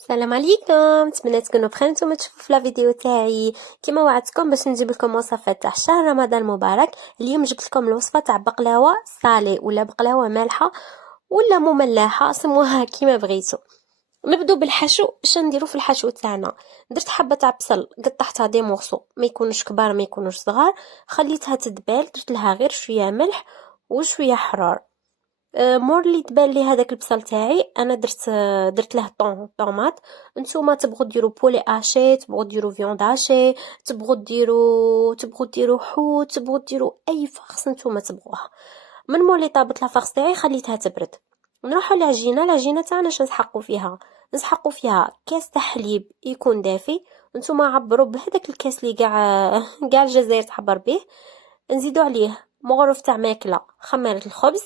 السلام عليكم، نتمنى تكونوا بخير. نتوما تشوفوا في لا فيديو تاعي كما وعدتكم باش نجيب لكم وصفات تاع شهر رمضان المبارك. اليوم جبت لكم الوصفه تاع بقلاوه صالي ولا بقلاوه مالحه ولا مملحه، سموها كيما بغيتو. نبدو بالحشو. اش نديرو في الحشو تاعنا؟ درت حبه تاع بصل قطعتها دي مورسو، ما يكونوش كبار ما يكونوش صغار، خليتها تدبال، درت لها غير شويه ملح وشويه حرار. مور اللي تبان لي هذاك البصل تاعي انا درت له طوماط. نتوما تبغوا ديروا بولي اشي، تبغوا ديروا فيوند اشي، تبغوا ديروا حوت، تبغوا ديروا اي فخص نتوما تبغوها. من مولي طابت لا فخص تاعي خليتها تبرد. نروحوا العجينه تاعنا اش نسحقوا فيها كاس تاع حليب يكون دافي. نتوما عبروا بهذاك الكاس اللي كاع الجزائر تعبر به. نزيدوا عليه مغرف تاع ماكله خميره الخبز،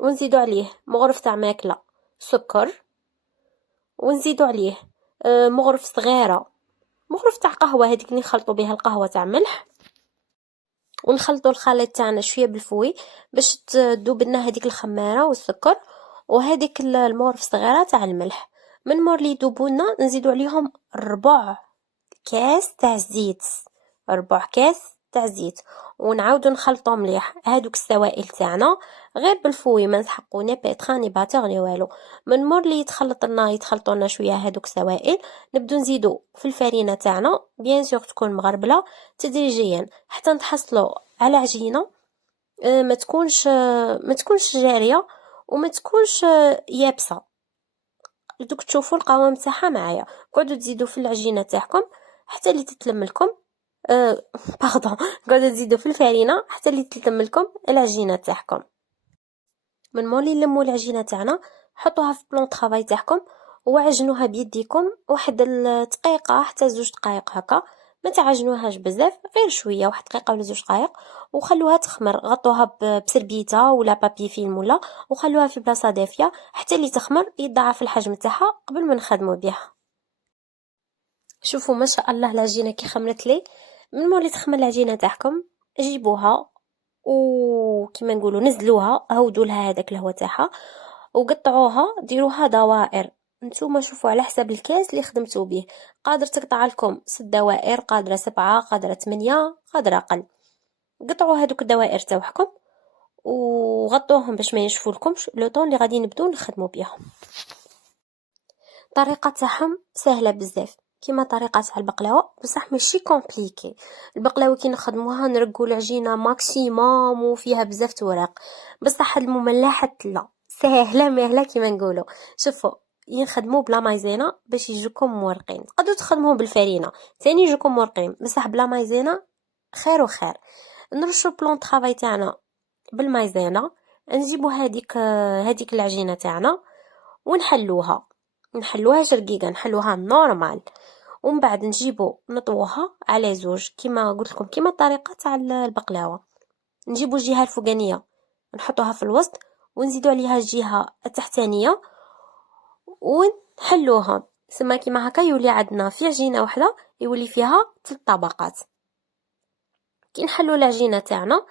ونزيدوا عليه مغرف تاع ماكله سكر، ونزيدوا عليه مغرف صغيره، مغرف تاع قهوه هذيك اللي نخلطوا بها القهوه تاع ملح. ونخلطوا الخليط تاعنا شويه بالفوي باش تذوب لنا هذيك الخماره والسكر وهذيك المغرف الصغيره تاع الملح. من مور لي يذوبونا نزيدوا عليهم ربع كاس تاع زيت، ربع كاس تاع زيت، ونعاودو نخلطو مليح هادوك السوائل تاعنا غير بالفوي، ما نسحقو ني بيتران ني باتور ني والو. من مور لي يتخلطوا لنا شويه هادوك السوائل، نبدو نزيدو في الفرينه تاعنا بيان سور تكون مغربله تدريجيا حتى نتحصلوا على عجينه ما تكونش جاريه وما تكونش يابسه. دوك تشوفوا القوام تاعها معايا، قعدوا تزيدوا في العجينه تاعكم حتى اللي تتلم لكم باردون قعدوا تزيدوا في الفرينه حتى اللي تتلم لكم العجينه تاعكم. من مولي نلموا العجينه تاعنا حطوها في بلون طرافاي تاعكم وعجنوها بيديكم واحد الدقيقه حتى 2 دقائق هكا. ما تعجنوهاش بزاف، غير شويه، 1 دقيقه ولا 2 دقائق، وخلوها تخمر. غطوها بسربيته ولا بابي فيلم ولا، وخلوها في بلاصه دافيه حتى اللي تخمر يضاعف الحجم تاعها قبل ما نخدموا بها. شوفوا ما شاء الله العجينه كي خمرت لي. من مولي تخمر العجينه تاعكم جيبوها وكما نقولوا نزلوها، هودوا لها هذاك الهواء تاعها وقطعوها، ديروها دوائر. نتوما شوفوا على حساب الكاس اللي خدمتوا به، قادر تقطع لكم 6 دوائر، قادره 7، قادره 8، قادره اقل. قطعوا هذوك الدوائر تاعكم وغطوهم باش ما ينشفوا لكمش لو طون اللي غادي نبداو نخدموا بهم. الطريقه تاعهم سهله بزاف كيما طريقه تاع البقلاوه، بصح ماشي كومبليكي. البقلاوه كي نخدموها نرقوا العجينه ماكسيموم وفيها بزاف توراق، بصح المملحه لا، سهله مهله كيما نقولوا. شوفوا ينخدموا بلا مايزينا باش يجوكم مورقين، تقدروا تخدموا بالفرينه ثاني يجوكم مورقين، بصح بلا مايزينا خير وخير. نرشوا بلون طرافاي تاعنا بالمايزينا، نجيبوا هذيك العجينه تاعنا ونحلوها شرقيقه، نحلوها نورمال، ومن بعد نجيبو نطووها على زوج كيما قلت لكم كيما الطريقه تاع البقلاوه. نجيبو الجهه الفوقانيه نحطوها في الوسط، ونزيدو عليها الجهه التحتانيه ونحلوها سما كيما هكا، يولي عندنا في عجينه واحده يولي فيها 3 طبقات. كي نحلو العجينه تاعنا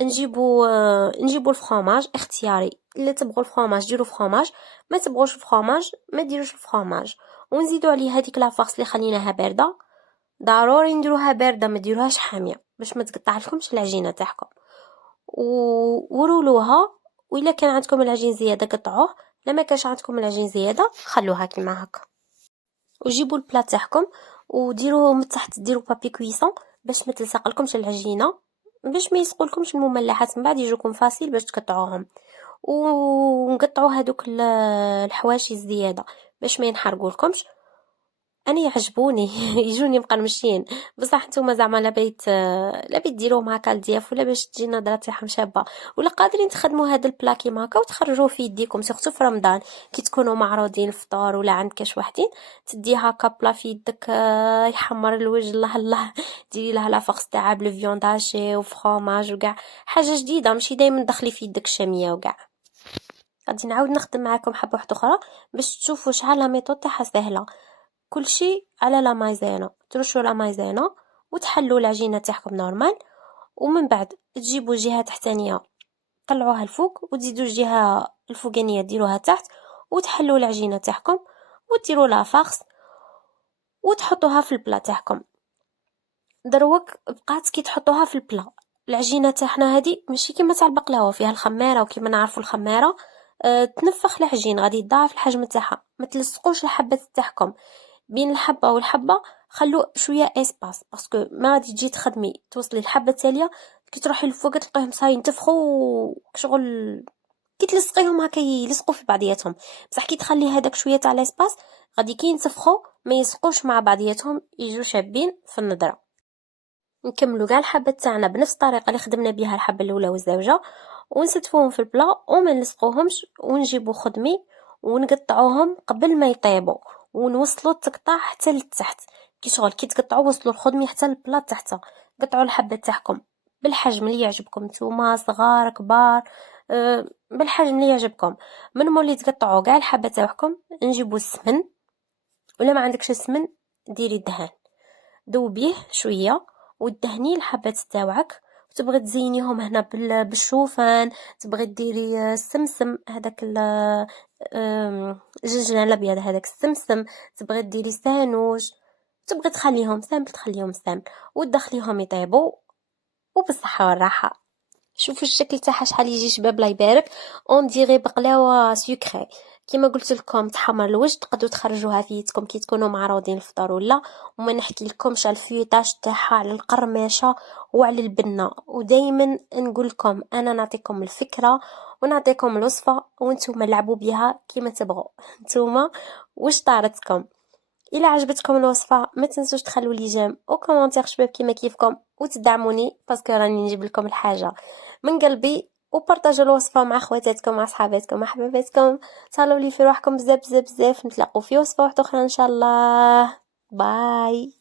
نجيبو الفرomاج اختياري، الا تبغوا الفرomاج ديروا فرomاج، ما تبغوش الفرomاج ما ديروش الفرomاج. ونزيدو عليه هذيك لافاص اللي خليناها بارده، ضروري نديروها بارده ما ديروهاش حاميه باش ما تقطع لكمش العجينه تاعكم. ورولوها، والا كان عندكم العجين زياده قطعوه، لما كانش عندكم العجين زياده خلوها كيما هكا. وجيبوا البلا تاعكم وديروه من تحت، ديروا بابي كويسون باش ما تلصق لكمش العجينه، باش ما يسقولكمش المملحات من بعد يجوكم فاصيل باش تقطعوهم. ونقطعوا هذوك الحواشي الزياده باش ما ينحرقوا لكمش. انا يعجبوني يجوني مقرمشين، بصح نتوما زعما لا بيت ديروهم هكا لدياف ولا باش تجي النظره تاعهم شابه، ولا قادرين تخدموا هذا البلا كيما هكا وتخرجوه في يديكم سورتو في رمضان كي تكونوا معروضين الفطور ولا عند كاش وحدين، تدي هكا بلا في يدك يحمر الوجه الله الله، ديري له لافاغ تاع بلو فيونداشي وفرomاج وكاع حاجه جديده، ماشي دائما دخلي في يدك الشاميه وكاع. غادي نعاود نخدم معكم حبه واحده اخرى باش تشوفوا شحال لا ميثود تاعها سهله. كل شيء على لا مايزينا، ترشوا لا مايزينا وتحلوا العجينه تاعكم نورمال، ومن بعد تجيبوا جهه تحتانيه طلعوها الفوق وتزيدوا الجهه الفوقانيه ديروها تحت وتحلوا العجينه تاعكم وديروا لها فاخس وتحطوها في البلا تاعكم. دروك بقات كي تحطوها في البلا، العجينه تاعنا هذه ماشي كيما تاع البقلاوه فيها الخماره، وكيما نعرفوا الخماره تنفخ العجين، غادي يضاعف الحجم تاعها. ما تلصقوش الحبات تاعكم بين الحبه والحبه، خلو شويه اسباس باسكو ما غادي تجي تخدمي توصلي الحبه التاليه كي تروحي لفوق تلقاهم صاي ينتفخوا كشغل، كي تلصقيهم هكا يلصقوا في بعضياتهم. بصح كي تخلي هذاك شويه تاع الاسباس غادي كي ينتفخوا ما يلصقوش مع بعضياتهم، يجوا شابين في النظره. نكملوا كاع الحبات تاعنا بنفس الطريقه اللي خدمنا بها الحبه الاولى والزوجه، ونستفوهم في البلا وما نلصقوهمش، ونجيبوا خدمي ونقطعوهم قبل ما يطيبوا، ونوصلوا التقطاع حتى لتحت. كي شغل كي تقطعوا وصلوا الخدمي حتى البلا تحت. قطعوا الحبات تاعكم بالحجم اللي يعجبكم نتوما، صغار كبار، بالحجم اللي يعجبكم. من مولي تقطعوا كاع الحبات تاعكم نجيبوا السمن، ولا ما عندكش السمن ديري الدهان، ذوبيه شويه ودهني الحبات تاوعك. وتبغي تزينيهم هنا بالشوفان، تبغي ديري السمسم هذاك الجنجلان الابيض هذاك السمسم، تبغي ديري سانوش، تبغي تخليهم سامبل تخليهم سامبل وتدخليهم يطيبوا وبالصحه والراحه. شوفوا الشكل تاعها شحال يجي شباب الله يبارك، اون ديغي بقلاوه سكري. كما قلت لكم تحمر الوجه، تقدروا تخرجوها في يدكم كي تكونوا معروضين الفطور ولا. وما نحكي لكمش على الفيوتاج تاعها، على القرمشه وعلى البنه. ودائما نقول لكم انا نعطيكم الفكره ونعطيكم الوصفه وانتم لعبوا بها كما تبغوا نتوما واش طارتكم. الى عجبتكم الوصفه ما تنسوش تخلوا لي جيم او كومونتير شباب كيما كيفكم، وتدعموني باسكو راني نجيب لكم الحاجه من قلبي. وبارطاجوا الوصفه مع خواتاتكم مع صحاباتكم مع حباباتكم. تهلاو لي في روحكم بزاف بزاف بزاف. نتلاقوا في وصفه واحده اخرى ان شاء الله. باي.